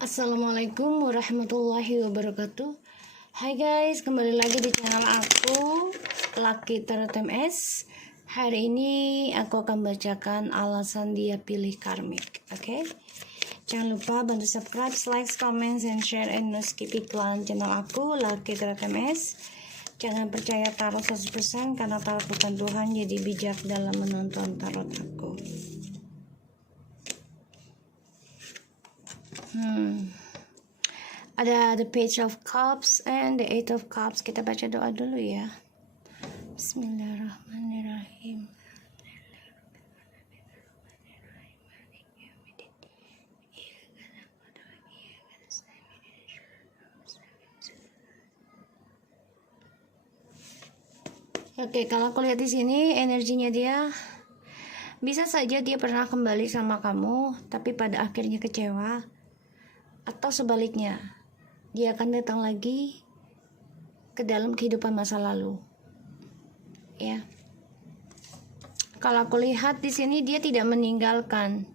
Assalamualaikum warahmatullahi wabarakatuh. Hai guys, kembali lagi di channel aku, Lucky Tarot MS. Hari ini aku akan bacakan alasan dia pilih karmik. Oke? Jangan lupa bantu subscribe, like, comment, and share, and no skip iklan channel aku, Lucky Tarot MS. Jangan percaya tarot 100% karena tarot bukan Tuhan, jadi bijak dalam menonton tarot aku. Ada the Page of Cups and the Eight of Cups. Kita baca doa dulu ya. Bismillahirrahmanirrahim. Oke, kalau aku lihat di sini energinya dia bisa saja dia pernah kembali sama kamu, tapi pada akhirnya kecewa. Atau sebaliknya, dia akan datang lagi ke dalam kehidupan masa lalu. Ya. Kalau aku lihat di sini dia tidak meninggalkan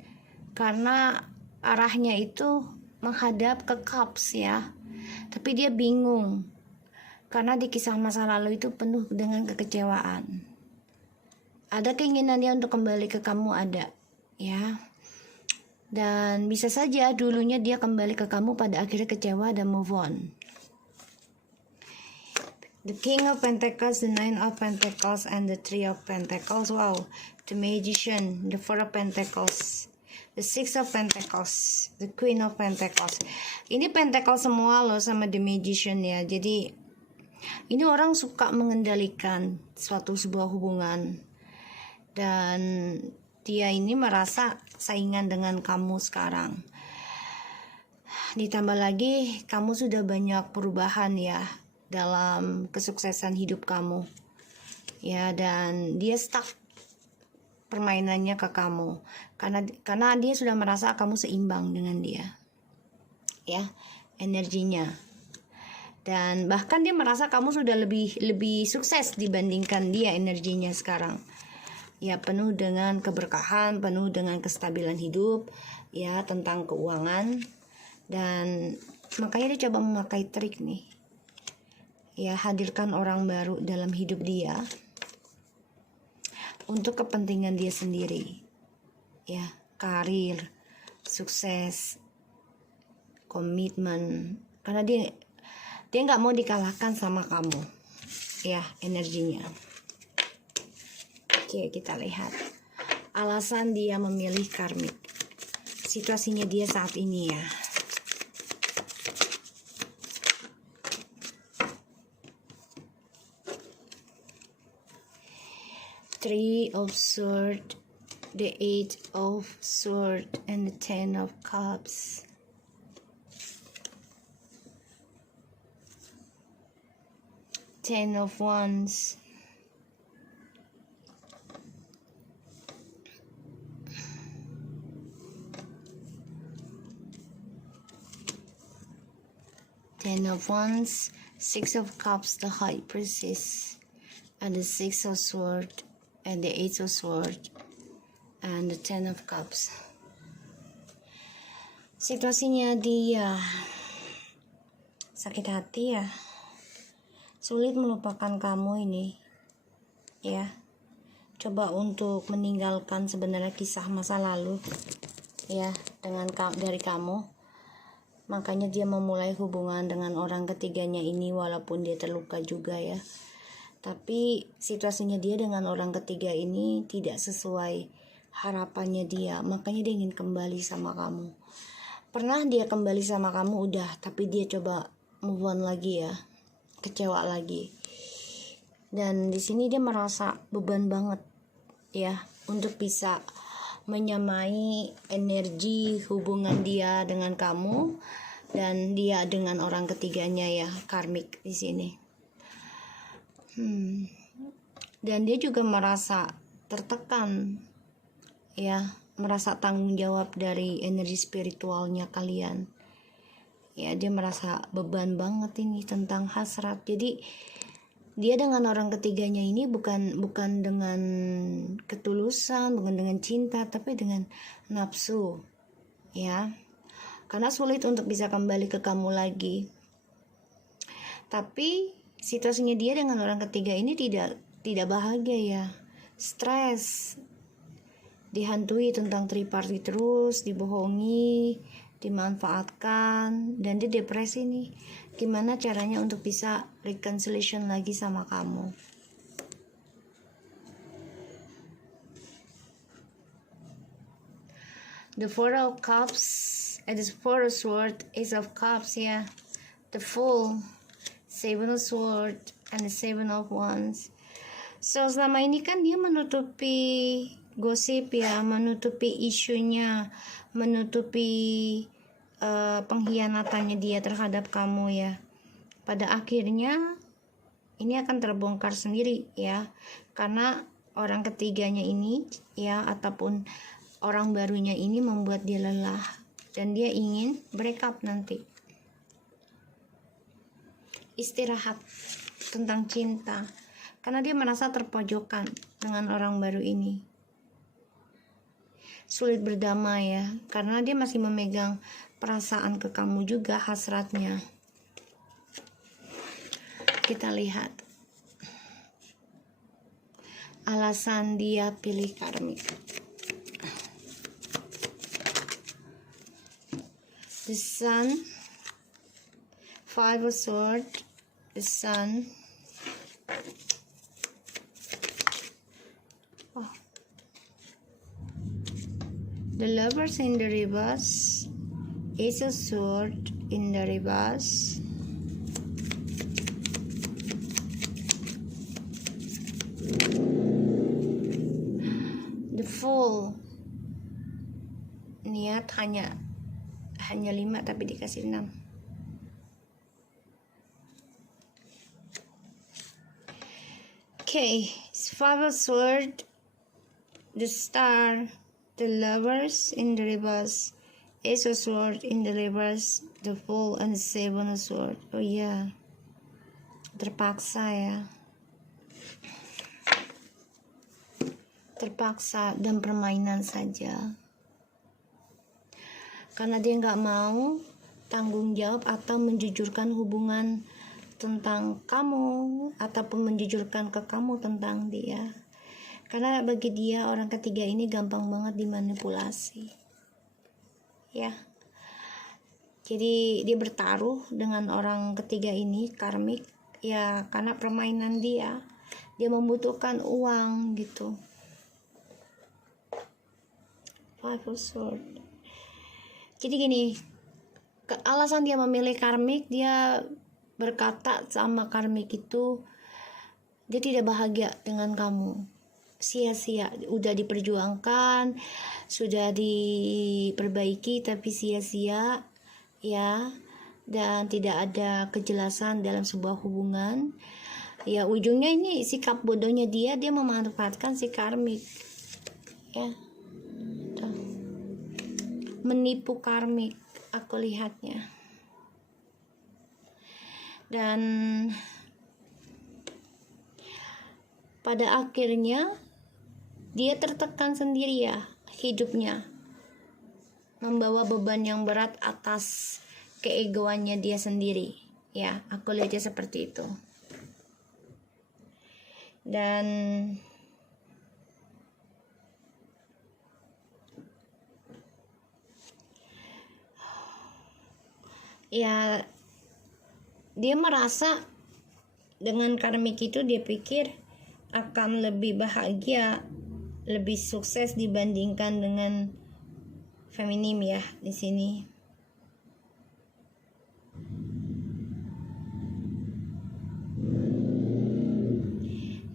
karena arahnya itu menghadap ke Cups ya. Tapi dia bingung karena di kisah masa lalu itu penuh dengan kekecewaan. Ada keinginan dia untuk kembali ke kamu, ada ya. Dan bisa saja dulunya dia kembali ke kamu, pada akhirnya kecewa dan move on. The King of Pentacles, the Nine of Pentacles, and the Three of Pentacles. Wow, the Magician, the Four of Pentacles, the Six of Pentacles, the Queen of Pentacles. Ini Pentacles semua loh sama the Magician ya. Jadi ini orang suka mengendalikan sebuah hubungan. Dan dia ini merasa saingan dengan kamu sekarang. Ditambah lagi kamu sudah banyak perubahan ya dalam kesuksesan hidup kamu. Ya, dan dia stuck permainannya ke kamu. Karena dia sudah merasa kamu seimbang dengan dia. Ya, energinya. Dan bahkan dia merasa kamu sudah lebih sukses dibandingkan dia energinya sekarang. Ya, penuh dengan keberkahan, penuh dengan kestabilan hidup, ya, tentang keuangan. Dan makanya dia coba memakai trik nih. Ya, hadirkan orang baru dalam hidup dia untuk kepentingan dia sendiri. Ya, karir, sukses, komitmen. Karena dia nggak mau dikalahkan sama kamu. Ya, energinya. Oke, kita lihat alasan dia memilih karmik. Situasinya dia saat ini ya. Three of Swords, the Eight of Swords, and the Ten of Cups. Ten of Wands. Ten of Wands, Six of Cups, the High Priestess, and the Six of Swords, and the Eight of Swords, and the Ten of Cups. Situasinya dia sakit hati ya, sulit melupakan kamu ini, ya. Coba untuk meninggalkan sebenarnya kisah masa lalu, ya, dari kamu. Makanya dia memulai hubungan dengan orang ketiganya ini walaupun dia terluka juga ya. Tapi situasinya dia dengan orang ketiga ini tidak sesuai harapannya dia. Makanya dia ingin kembali sama kamu. Pernah dia kembali sama kamu udah, tapi dia coba move on lagi ya. Kecewa lagi. Dan di sini dia merasa beban banget ya untuk bisa menyamai energi hubungan dia dengan kamu dan dia dengan orang ketiganya ya, karmik di sini. Dan dia juga merasa tertekan ya, merasa tanggung jawab dari energi spiritualnya kalian. Ya, dia merasa beban banget ini tentang hasrat. Jadi dia dengan orang ketiganya ini bukan dengan ketulusan, bukan dengan cinta, tapi dengan nafsu ya. karena sulit untuk bisa kembali ke kamu lagi. Tapi situasinya dia dengan orang ketiga ini tidak bahagia ya, stres, dihantui tentang triparty terus, dibohongi, dimanfaatkan, dan dia depresi nih. Gimana caranya untuk bisa reconciliation lagi sama kamu? The Four of Cups, it is Four of Swords, Ace of Cups ya, the Fool, Seven of Swords, and the Seven of Wands. So selama ini kan dia menutupi gosip ya, menutupi isunya, menutupi pengkhianatannya dia terhadap kamu ya. Pada akhirnya ini akan terbongkar sendiri ya, karena orang ketiganya ini ya, ataupun orang barunya ini membuat dia lelah dan dia ingin break up nanti. Istirahat tentang cinta karena dia merasa terpojokkan dengan orang baru ini. Sulit berdamai ya, karena dia masih memegang perasaan ke kamu juga, hasratnya. Kita lihat alasan dia pilih karmik. The Sun, Five of Swords, the Sun, the Lovers in the reverse, Ace of Swords in the reverse, the Fool. Niat hanya 5 tapi dikasih 6. Okay, Five of Swords, the Star, the Lovers in the reverse, Ace of Swords in the reverse, the Fool, and the Seven of Swords. Oh iya, terpaksa ya, terpaksa dan permainan saja. Karena dia nggak mau tanggung jawab atau menjujurkan hubungan tentang kamu, ataupun menjujurkan ke kamu tentang dia. Karena bagi dia orang ketiga ini gampang banget dimanipulasi ya. Jadi dia bertaruh dengan orang ketiga ini, karmik ya, karena permainan dia membutuhkan uang gitu. Five of Swords. Jadi gini, alasan dia memilih karmik, dia berkata sama karmik itu, dia tidak bahagia dengan kamu, sia-sia, udah diperjuangkan, sudah diperbaiki, tapi sia-sia ya, dan tidak ada kejelasan dalam sebuah hubungan ya. Ujungnya ini sikap bodohnya dia memanfaatkan si karmik ya, menipu karmik, aku lihatnya. Dan pada akhirnya dia tertekan sendiri ya hidupnya, membawa beban yang berat atas keegoannya dia sendiri ya, aku lihatnya seperti itu. Dan ya, dia merasa dengan karmik itu dia pikir akan lebih bahagia, lebih sukses dibandingkan dengan feminim ya di sini.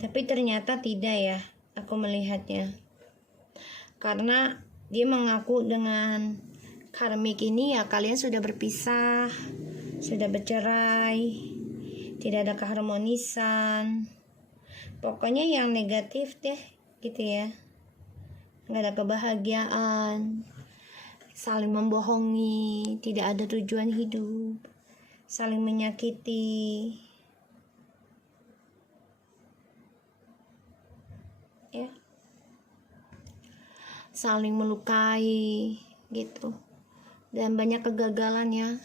Tapi ternyata tidak ya, aku melihatnya. Karena dia mengaku dengan karmik ini ya, kalian sudah berpisah, sudah bercerai, tidak ada keharmonisan, pokoknya yang negatif deh gitu ya, nggak ada kebahagiaan, saling membohongi, tidak ada tujuan hidup, saling menyakiti ya, saling melukai gitu. dan banyak kegagalannya.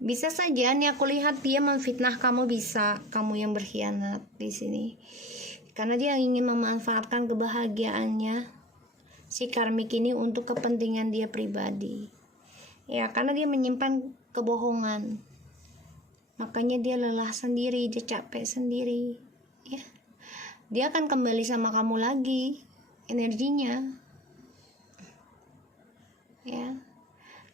Bisa saja nih aku lihat dia memfitnah kamu, bisa kamu yang berkhianat di sini. Karena dia ingin memanfaatkan kebahagiaannya si karmik ini untuk kepentingan dia pribadi. Ya, karena dia menyimpan kebohongan. Makanya dia lelah sendiri, dia capek sendiri. Ya. Dia akan kembali sama kamu lagi energinya. Ya.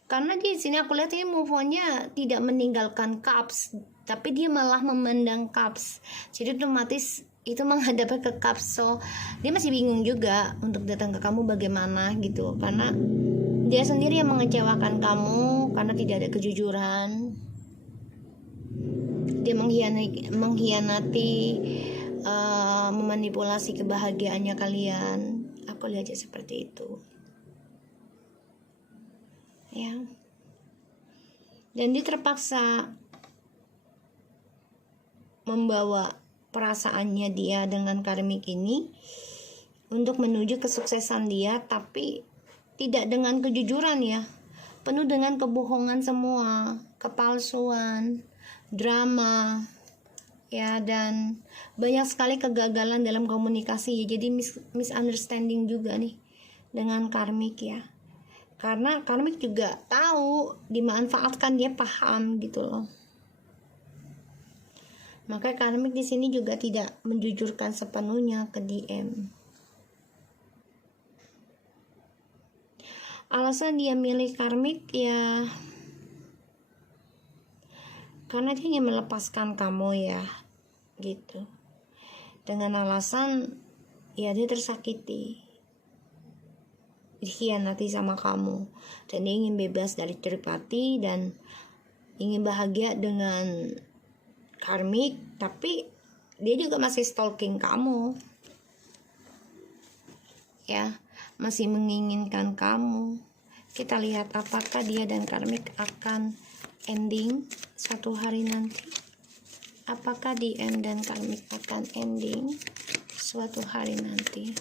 Karena di sini aku lihat ini move on-nya tidak meninggalkan cups, tapi dia malah memandang cups. Jadi otomatis itu menghadap ke cups. So dia masih bingung juga untuk datang ke kamu bagaimana gitu. Karena dia sendiri yang mengecewakan kamu karena tidak ada kejujuran. Dia mengkhianati, memanipulasi kebahagiaannya kalian. Aku lihatnya seperti itu. Ya. Dan dia terpaksa membawa perasaannya dia dengan karmik ini untuk menuju kesuksesan dia, tapi tidak dengan kejujuran ya, penuh dengan kebohongan semua, kepalsuan, drama ya, dan banyak sekali kegagalan dalam komunikasi. Jadi misunderstanding juga nih dengan karmik ya. Karena karmik juga tahu dimanfaatkan, dia paham gitu loh. Maka karmik di sini juga tidak menjujurkan sepenuhnya ke DM. Alasan dia milih karmik ya karena dia ingin melepaskan kamu ya, gitu. Dengan alasan ya dia tersakiti, dikhianati sama kamu, dan dia ingin bebas dari tripati dan ingin bahagia dengan karmik, tapi dia juga masih stalking kamu ya, masih menginginkan kamu. Kita lihat apakah dia dan karmik akan ending suatu hari nanti. Apakah DM dan karmik akan ending suatu hari nanti.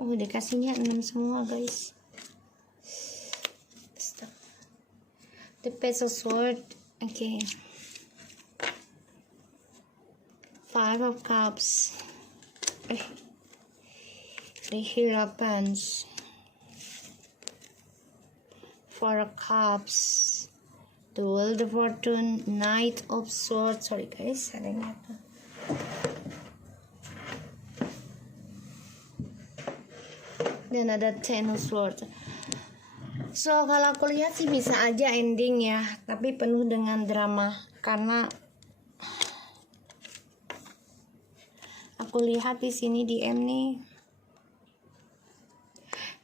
Oh, dikasihnya 6 semua guys. Stop. The Page of Swords. Okay. 5 of Cups. The Hierophants. 4 of Cups. The Wheel of Fortune. Knight of Swords. Sorry guys, ada yang apa? Dan ada Ten of Swords. So kalau aku lihat sih bisa aja ending ya, tapi penuh dengan drama. Karena aku lihat di sini DM nih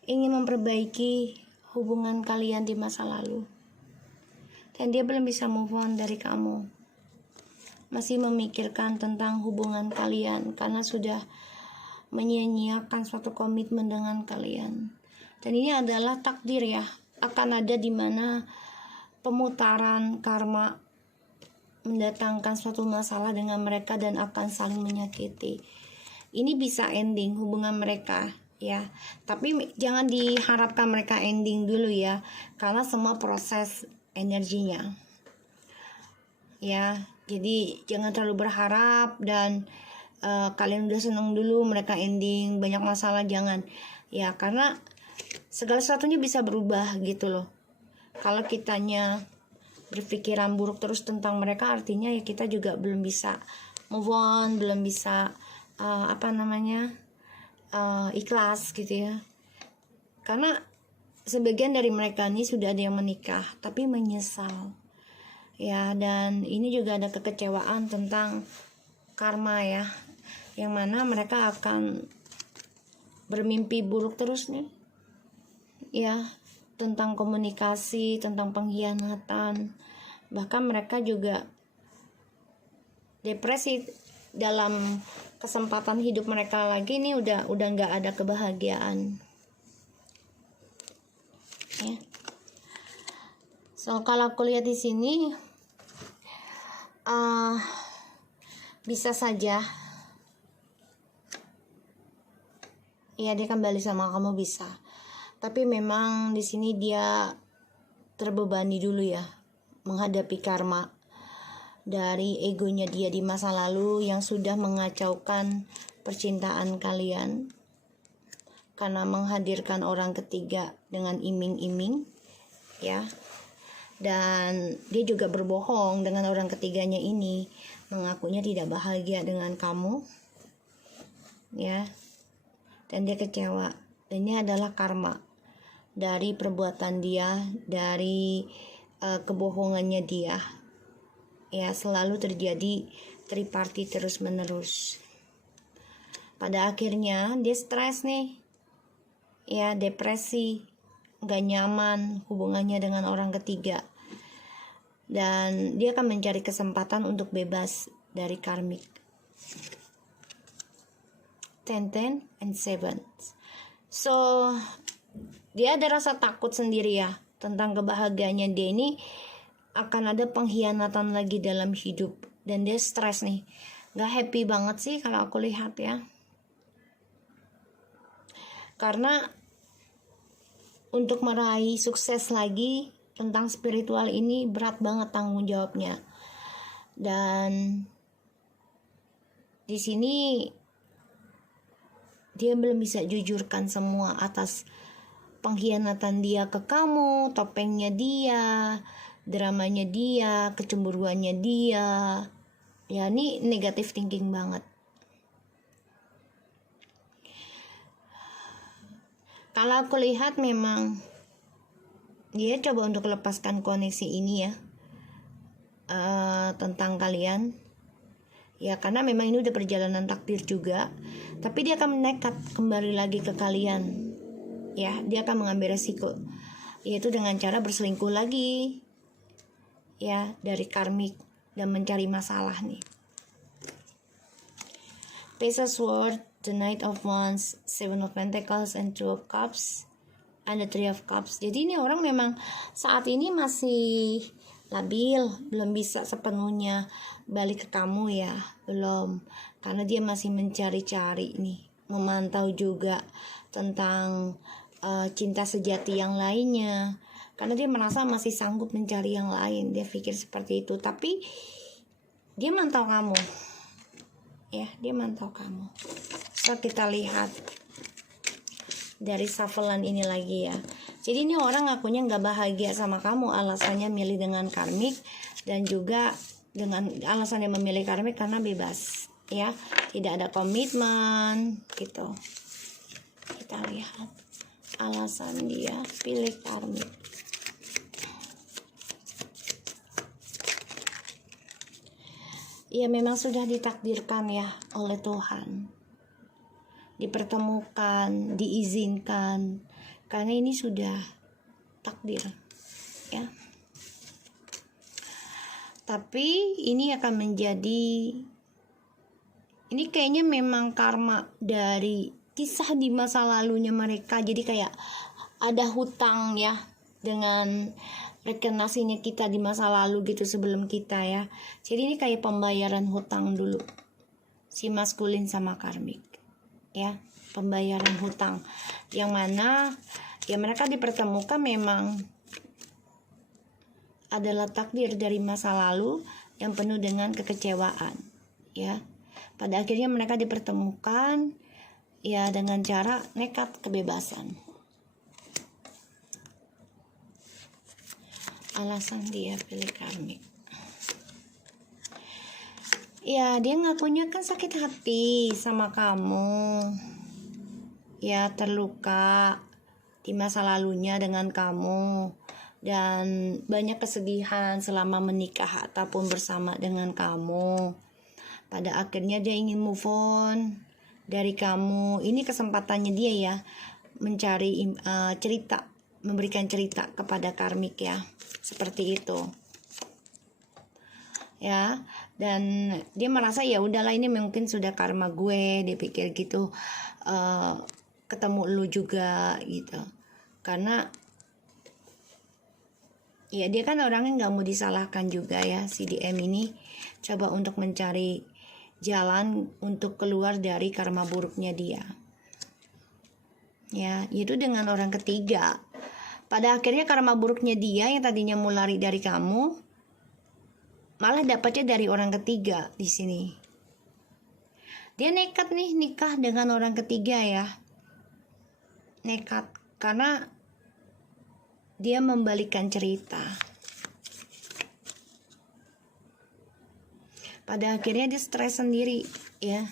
ingin memperbaiki hubungan kalian di masa lalu, dan dia belum bisa move on dari kamu. Masih memikirkan tentang hubungan kalian karena sudah menyia-nyiakan suatu komitmen dengan kalian. Dan ini adalah takdir ya, akan ada di mana pemutaran karma mendatangkan suatu masalah dengan mereka dan akan saling menyakiti. Ini bisa ending hubungan mereka ya, tapi jangan diharapkan mereka ending dulu ya, karena semua proses energinya ya. Jadi jangan terlalu berharap dan kalian udah seneng dulu mereka ending banyak masalah, jangan ya, karena segala sesuatunya bisa berubah gitu loh. Kalau kitanya berpikiran buruk terus tentang mereka, artinya ya kita juga belum bisa move on, belum bisa ikhlas gitu ya. Karena sebagian dari mereka ini sudah ada yang menikah tapi menyesal ya, dan ini juga ada kekecewaan tentang karma ya, yang mana mereka akan bermimpi buruk terus nih ya, tentang komunikasi, tentang pengkhianatan. Bahkan mereka juga depresi dalam kesempatan hidup mereka lagi nih, udah nggak ada kebahagiaan ya. So kalau aku lihat di sini uh, bisa saja ya dia kembali sama kamu, bisa. Tapi memang di sini dia terbebani dulu ya menghadapi karma dari egonya dia di masa lalu yang sudah mengacaukan percintaan kalian karena menghadirkan orang ketiga dengan iming-iming ya. Dan dia juga berbohong dengan orang ketiganya ini, mengakunya tidak bahagia dengan kamu ya. Dan dia kecewa. Dan ini adalah karma dari perbuatan dia, dari kebohongannya dia. Ya, selalu terjadi triparti terus menerus. Pada akhirnya dia stres nih. Ya, depresi, gak nyaman hubungannya dengan orang ketiga. Dan dia akan mencari kesempatan untuk bebas dari karmik. 10, 10, and 7. So, dia ada rasa takut sendiri ya tentang kebahagiaannya dia ini akan ada pengkhianatan lagi dalam hidup. Dan dia stres nih. Gak happy banget sih kalau aku lihat ya. Karena untuk meraih sukses lagi tentang spiritual ini berat banget tanggung jawabnya. Dan di sini dia belum bisa jujurkan semua atas pengkhianatan dia ke kamu, topengnya dia, dramanya dia, kecemburuannya dia. Ya, ini negative thinking banget. Kalau aku lihat memang dia coba untuk lepaskan koneksi ini ya tentang kalian. Ya, karena memang ini udah perjalanan takdir juga. Tapi dia akan nekat kembali lagi ke kalian. Ya, dia akan mengambil resiko, yaitu dengan cara berselingkuh lagi. Ya, dari karmik dan mencari masalah nih. Page of Swords, the Knight of Wands, Seven of Pentacles, and Two of Cups, and the Three of Cups. Jadi ini orang memang saat ini masih labil, belum bisa sepenuhnya balik ke kamu ya, belum, karena dia masih mencari-cari nih, memantau juga tentang cinta sejati yang lainnya, karena dia merasa masih sanggup mencari yang lain. Dia pikir seperti itu, tapi dia mantau kamu ya, dia mantau kamu. So kita lihat dari shufflean ini lagi ya. Jadi ini orang ngakunya nggak bahagia sama kamu, alasannya milih dengan karmik, dan juga dengan alasannya memilih karmik karena bebas ya, tidak ada komitmen gitu. Kita lihat alasan dia pilih karmik. Ya, memang sudah ditakdirkan ya oleh Tuhan, dipertemukan, diizinkan, karena ini sudah takdir ya. Tapi ini akan menjadi, ini kayaknya memang karma dari kisah di masa lalunya mereka. Jadi kayak ada hutang ya dengan rekenasinya kita di masa lalu gitu sebelum kita ya. Jadi ini kayak pembayaran hutang dulu si maskulin sama karmik ya, pembayaran hutang yang mana ya mereka dipertemukan memang adalah takdir dari masa lalu yang penuh dengan kekecewaan ya. Pada akhirnya mereka dipertemukan ya dengan cara nekat kebebasan. Alasan dia pilih karmik. Ya, dia ngakunya kan sakit hati sama kamu. Ya, terluka di masa lalunya dengan kamu. Dan banyak kesedihan selama menikah ataupun bersama dengan kamu. Pada akhirnya dia ingin move on dari kamu. Ini kesempatannya dia ya, mencari cerita, memberikan cerita kepada karmik ya, seperti itu ya. Dan dia merasa ya udahlah, ini mungkin sudah karma gue, dia pikir gitu. Ketemu lu juga gitu, karena ya dia kan orangnya nggak mau disalahkan juga ya si DM ini, coba untuk mencari jalan untuk keluar dari karma buruknya dia. Ya, itu dengan orang ketiga. Pada akhirnya karma buruknya dia yang tadinya mau lari dari kamu, malah dapatnya dari orang ketiga di sini. Dia nekat nih nikah dengan orang ketiga ya. Nekat karena dia membalikkan cerita. Pada akhirnya dia stres sendiri ya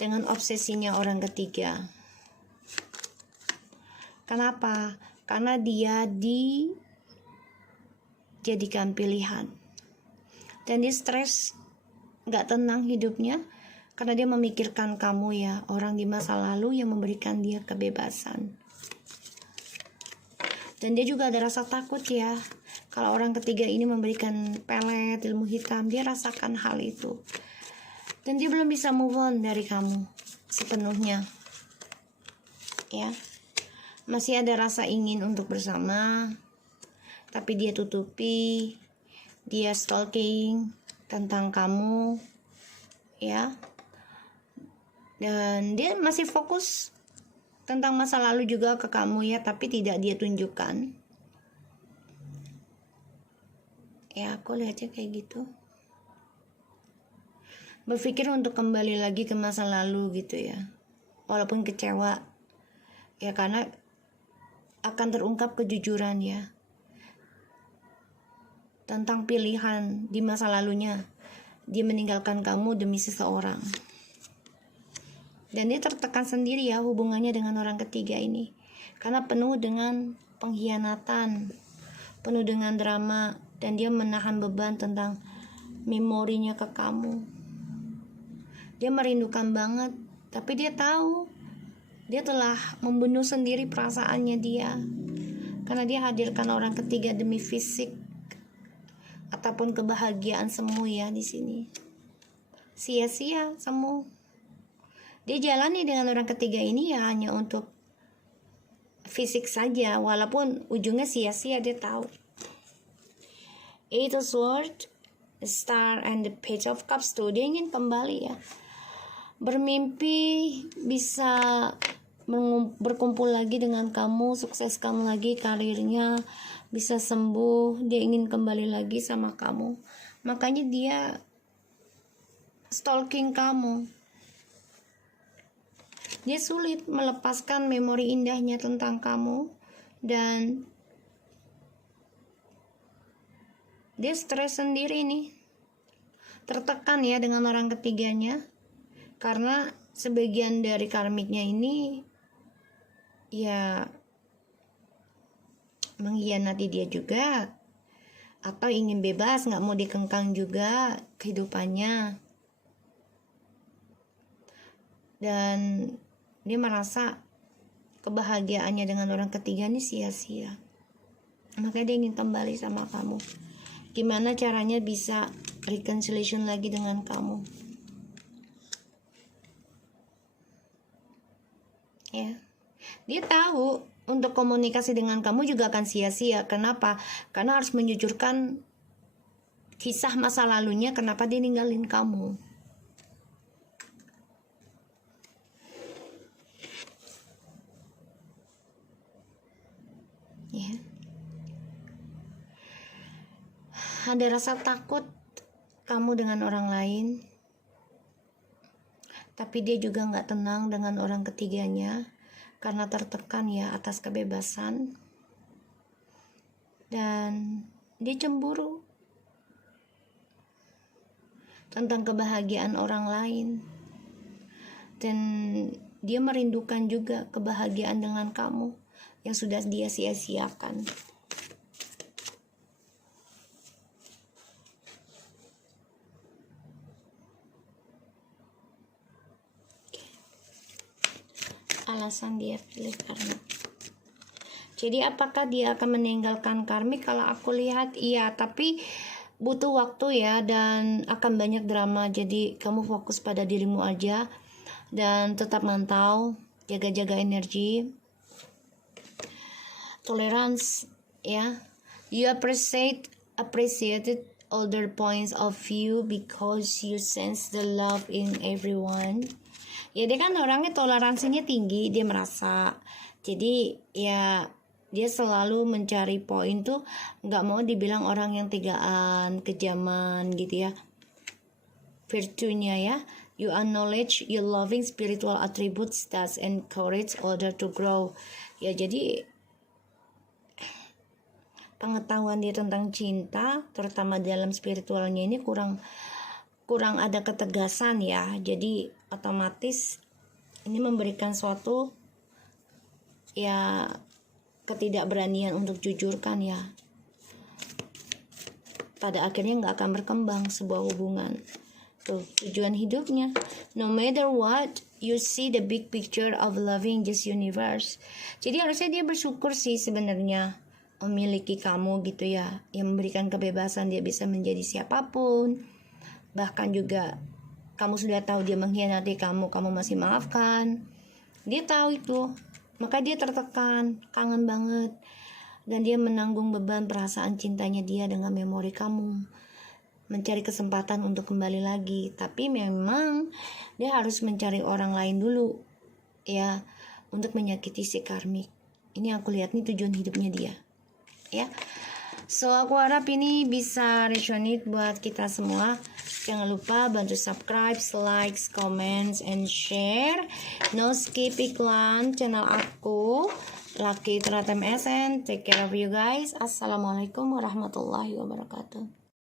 dengan obsesinya orang ketiga. Kenapa? Karena dia dijadikan pilihan. Dan dia stres, gak tenang hidupnya. Karena dia memikirkan kamu ya, orang di masa lalu yang memberikan dia kebebasan. Dan dia juga ada rasa takut ya. Kalau orang ketiga ini memberikan pelet, ilmu hitam, dia rasakan hal itu. Dan dia belum bisa move on dari kamu sepenuhnya. Ya. Masih ada rasa ingin untuk bersama, tapi dia tutupi, dia stalking tentang kamu, ya. Dan dia masih fokus tentang masa lalu juga ke kamu ya, tapi tidak dia tunjukkan. Ya, aku lihatnya kayak gitu. Berpikir untuk kembali lagi ke masa lalu gitu ya. Walaupun kecewa. Ya karena akan terungkap kejujuran ya tentang pilihan di masa lalunya. Dia meninggalkan kamu demi seseorang. Dan dia tertekan sendiri ya hubungannya dengan orang ketiga ini. Karena penuh dengan pengkhianatan, penuh dengan drama, dan dia menahan beban tentang memorinya ke kamu. Dia merindukan banget, tapi dia tahu dia telah membunuh sendiri perasaannya dia. Karena dia hadirkan orang ketiga demi fisik ataupun kebahagiaan semu ya di sini. Sia-sia semu. Dia jalani dengan orang ketiga ini ya hanya untuk fisik saja, walaupun ujungnya sia-sia dia tahu. Eight of Swords, Star, and the Page of Cups tuh dia ingin kembali ya. Bermimpi bisa berkumpul lagi dengan kamu, sukses kamu lagi, karirnya bisa sembuh, dia ingin kembali lagi sama kamu. Makanya dia stalking kamu. Dia sulit melepaskan memori indahnya tentang kamu dan dia stres sendiri nih. Tertekan ya dengan orang ketiganya karena sebagian dari karmiknya ini ya mengkhianati dia juga atau ingin bebas, nggak mau dikengkang juga kehidupannya, dan dia merasa kebahagiaannya dengan orang ketiga ini sia-sia. Makanya dia ingin kembali sama kamu. Gimana caranya bisa reconciliation lagi dengan kamu ya. Dia tahu untuk komunikasi dengan kamu juga akan sia-sia. Kenapa? Karena harus menjujurkan kisah masa lalunya, kenapa dia ninggalin kamu. Ya. Ada rasa takut kamu dengan orang lain, tapi dia juga nggak tenang dengan orang ketiganya karena tertekan ya atas kebebasan, dan dia cemburu tentang kebahagiaan orang lain, dan dia merindukan juga kebahagiaan dengan kamu yang sudah dia sia-siakan. Alasan dia pilih karmik. Jadi apakah dia akan meninggalkan karmik? Kalau aku lihat iya, tapi butuh waktu ya dan akan banyak drama. Jadi kamu fokus pada dirimu aja dan tetap mantau, jaga-jaga energi, tolerance ya. You appreciated other points of view because you sense the love in everyone. Ya dia kan orangnya toleransinya tinggi, dia merasa. Jadi ya dia selalu mencari poin tuh, nggak mau dibilang orang yang tegaan, kejaman gitu ya. Virtunya ya, you acknowledge your loving spiritual attributes that encourage others to grow. Ya jadi pengetahuan dia tentang cinta, terutama dalam spiritualnya ini kurang ada ketegasan ya. Jadi otomatis ini memberikan suatu ya ketidakberanian untuk jujur kan ya. Pada akhirnya nggak akan berkembang sebuah hubungan. Tuh tujuan hidupnya. No matter what, you see the big picture of loving this universe. Jadi harusnya dia bersyukur sih sebenarnya memiliki kamu gitu ya, yang memberikan kebebasan dia bisa menjadi siapapun. Bahkan juga kamu sudah tahu dia mengkhianati kamu masih maafkan. Dia tahu itu, maka dia tertekan, kangen banget, dan dia menanggung beban perasaan cintanya dia dengan memori kamu, mencari kesempatan untuk kembali lagi. Tapi memang dia harus mencari orang lain dulu ya, untuk menyakiti si karmik. Ini aku lihat nih tujuan hidupnya dia ya. So aku harap ini bisa resonate buat kita semua. Jangan lupa bantu subscribe, like, comments, and share. No skip iklan channel aku, Lucky Teratem SN. Take care of you guys. Assalamualaikum warahmatullahi wabarakatuh.